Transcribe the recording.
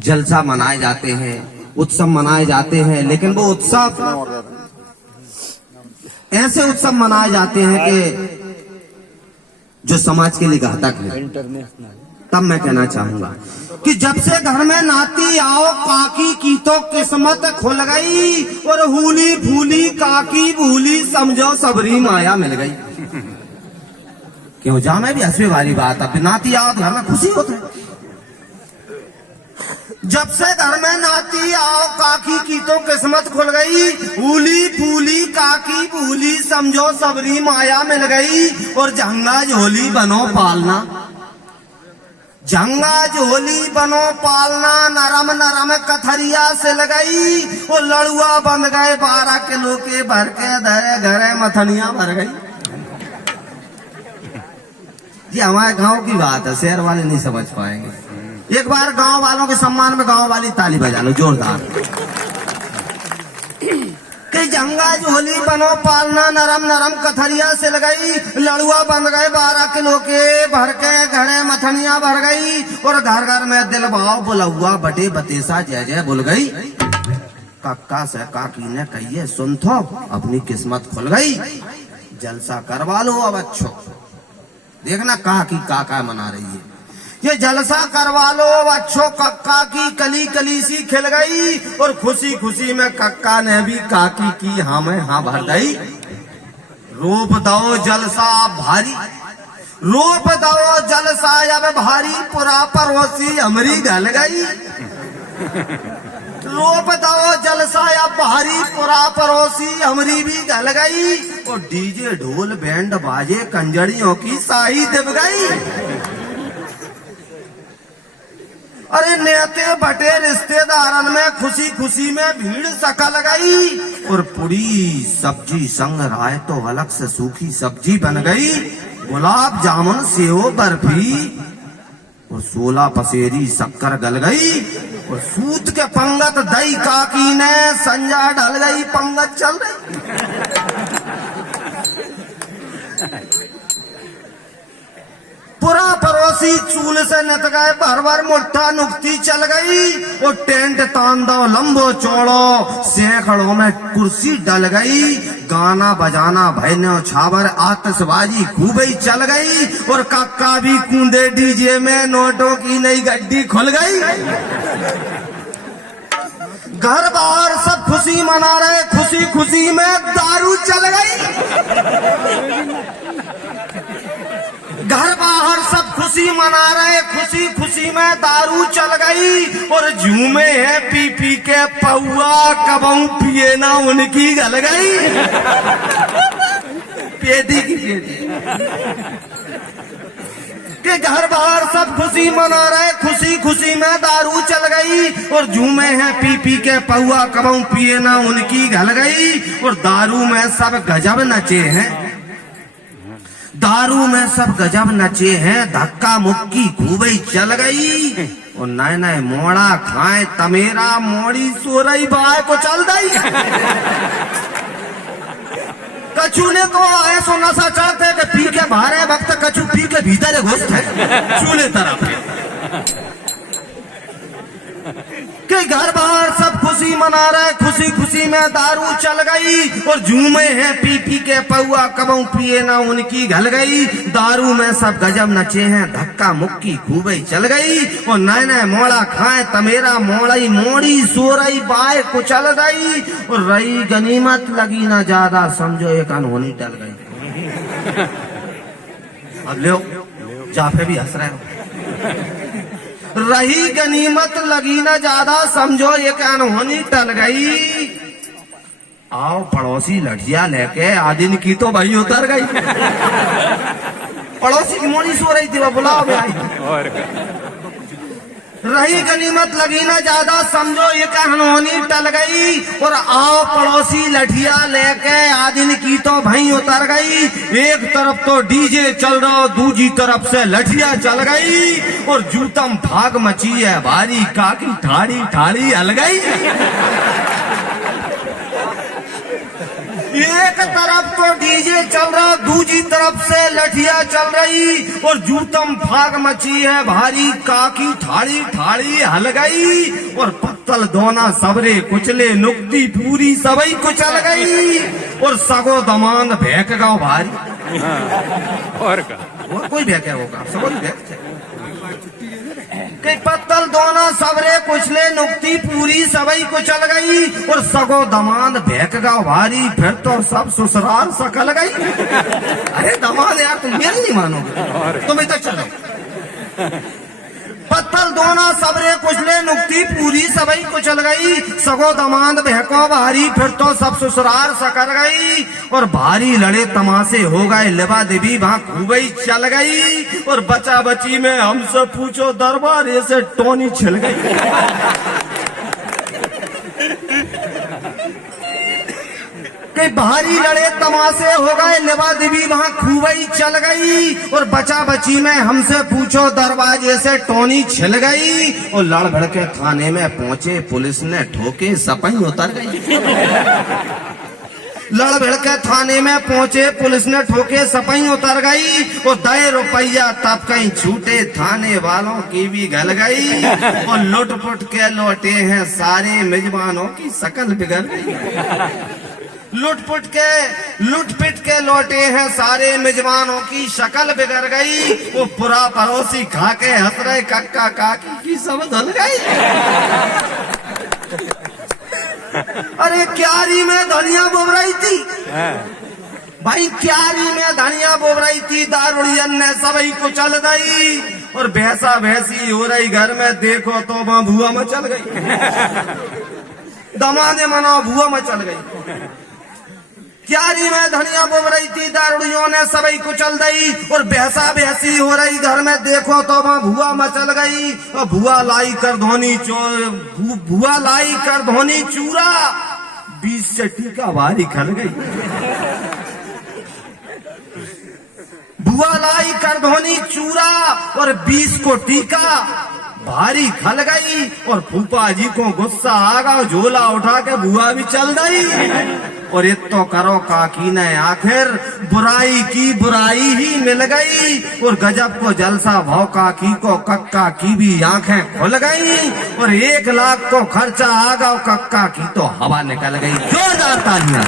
जलसा मनाए जाते हैं, उत्सव मनाए जाते हैं, लेकिन वो उत्सव ऐसे उत्सव मनाए जाते हैं कि जो समाज के लिए घातक है। तब मैं कहना चाहूंगा कि जब से घर में नाती आओ काकी की तो किस्मत खुल गई, और हूली फूली काकी भूली समझो सबरी माया मिल गई। क्यों जा में भी हंसवे वाली बात, अब नाती आओ तो घर में खुशी होती है। जब से घर में नाती आओ काकी की तो किस्मत खुल गई, हूली फूली काकी भूली समझो सबरी माया मिल गई। और झंगा झोली बनो पालना, झंगा झोली बनो पालना, नरम नरम कथरिया सिल गई। और लड़ुआ बन गए 12 किलो के भर के धरे घरे मथनिया भर गई। ये हमारे गांव की बात है, शहर वाले नहीं समझ पाएंगे। एक बार गांव वालों के सम्मान में गांव वाली ताली बजा लो जोरदार। कि झंगा झोली बनो पालना, नरम नरम कथरिया सिल गई। लड़ुआ बन गए 12 किलो के भर के घड़े मथनिया भर गई। और घर घर में दिल भाव बुलहुआ बटे बतेसा जय जय बोल गई। कक्का से काकी ने कहिए सुन थो अपनी किस्मत खुल गई। जलसा करवा लो अब अच्छो, देखना काकी काका मना रही है। ये जलसा करवा लो अच्छो, कक्का की कली कली सी खिल गई। और खुशी खुशी में कक्का ने भी काकी की हाँ में हाँ भर गई। रूप दो जलसा भारी, रूप दो जलसा अब भारी, पुरा परोसी हमरी गल गई। रूप दो जलसा अब भारी, पुरा परोसी हमरी भी गल गई। और डीजे ढोल बैंड बाजे कंजड़ियों की साई दब गई। अरे नेते बटे रिश्तेदारन में खुशी खुशी में भीड़ सकल गई। और पूरी सब्जी संग राय तो अलग से सूखी सब्जी बन गई। गुलाब जामुन सेव बर्फी और 16 पसेरी शक्कर गल गई। और सूत के पंगत दही काकी ने संजा ढल गई, पंगत चल रही। पूरा पड़ोसी चूल से नत गए, भर भर मुट्ठा नुकती चल गई। और टेंट तान दो लंबो चौड़ो, सैकड़ों में कुर्सी डल गई। गाना बजाना भैनो छावर आतिशबाजी खूब ही चल गई। और कक्का भी कूदे डीजे में, नोटों की नई गड्डी खुल गई। घर बाहर सब खुशी मना रहे, खुशी खुशी में दारू चल गई। घर बाहर सब खुशी मना रहे, खुशी खुशी में दारू चल गई। और झूमे है पी पी के पौआ, कबहू पिए ना उनकी गल गई। पेटी की पेटी के घर बाहर सब खुशी मना रहे, खुशी खुशी में दारू चल गई। और झूमे हैं पी पी के पौआ, कबहू पिए ना उनकी गल गई। और दारू में सब गजब नचे हैं, दारू में सब गजब नचे हैं, धक्का मुक्की खूब ही चल गई। और नए नए मोड़ा खाए तमेरा, मोड़ी सोरई बाय को चल गई। कछु ने तो ऐसो नशा चढ़ते कि पी के बाहर वक्त कछु पी के भीतर घुसते है चूल्हे तरफ। के घर बाहर सब खुशी मना रहे, खुशी खुशी में दारू चल गई। और झूमे हैं पी पी के पौआ, कबहू पिए ना उनकी गल गई। दारू में सब गजब नचे हैं, धक्का मुक्की खूब ही चल गई। और नए नए मोड़ा खाए तमेरा, मोड़ई मोड़ी सोरई बाय को चल गई। और रही गनीमत लगी ना ज्यादा, समझो एक अनहोनी टल गई। अब लो जाफे भी हंस रहे हो। रही गनीमत लगी ना ज्यादा, समझो एक अनहोनी टल गई। आओ पड़ोसी लठिया लेके आदिन की तो भाई उतर गई। पड़ोसी की मोनी सो रही थी, वो बुलाओ भाई। रही गनीमत लगी ना ज्यादा, समझो एक अनहोनी टल गई। और आओ पड़ोसी लठिया लेके आदिन की तो भाई उतर गई। एक तरफ तो डीजे चल रहा, दूसरी तरफ से लठिया चल गई। और जूतम भाग मची है भारी, काकी ठाड़ी ठाड़ी हल गई। एक तरफ तो डीजे चल रहा, दूसरी तरफ से लठिया चल रही और जूतम फाग मची है भारी, काकी ठाड़ी ठाड़ी हल गई और पत्तल दोना सबरे कुचले, नुक्ति पूरी सबई कुचल गई और सगो दमांद भेक गाँव भारी। और का और कोई भेके होगा, सबो भेक थे कि पत्तल दोना सबरे कुचले, नुक्ति पूरी सबई कुचल गई और सगो दमांद भेक गाँव भारी, फिर तो सब ससुराल सकल गई। अरे दमांद यार तुम मेरी नहीं मानोगे, तुम इधर चलो। पत्तल दोना सबरे कुचले, नुक्ति पूरी सबई कुचल गई, सगो दमांद बहको भारी, फिर तो सब ससुराल सकल गई और भारी लड़े तमाशे हो गए, लेवा देवी वहां खूबई चल गई और बचा बची में हमसे पूछो दरबारे से टोनी छिल गई। कि भारी लड़े तमाशे हो गए, लेवा देवी वहां खूबई चल गई और बचा बची में हमसे पूछो दरवाजे से टोनी छिल गई और लड़ भड़ के थाने में पहुंचे, पुलिस ने ठोके सपई उतर गई। लड़ भिड़ के थाने में पहुंचे, पुलिस ने ठोके सपई उतर गई और 10 रुपया तब कहीं छूटे, थाने वालों की भी गल गई और लुट पुट के लौटे हैं सारे, मेजबानों की शकल बिगड़ गई। लुट पिट के लौटे हैं सारे, मेजबानों की शक्ल बिगड़ गई, वो पूरा पड़ोसी खा के हंस रहे, कक्का काकी की सब धुल गई। अरे क्यारी में धनिया बोब रही थी भाई, क्यारी में धनिया बोब रही थी, दारुड़ियन ने सबई को चल गई और भैंसा भैंसी हो रही घर में, देखो तो वहां भुआ में चल गई। दमाने मना भुआ में चल गई। क्यारी में धनिया बोब रही थी, दारुड़ियों ने सबई कुचल गई और भैंसा भैंसी हो रही घर में, देखो तो वहां भुआ मचल गई और भुआ लाई कर धोनी चूरा, 20 से टीका भारी खल गई। भुआ लाई कर धोनी चूरा और 20 को टीका भारी खल गई और फूफा जी को गुस्सा आ गया, झोला उठा के बुआ भी चल गई और ये तो करो काकी ने आखिर बुराई की बुराई ही मिल गई और गजब को जलसा भाव, काकी को कक्का की भी आंखें खुल गई और 1 लाख को खर्चा आ गया, कक्का की तो हवा निकल गई। जोरदार तालियां।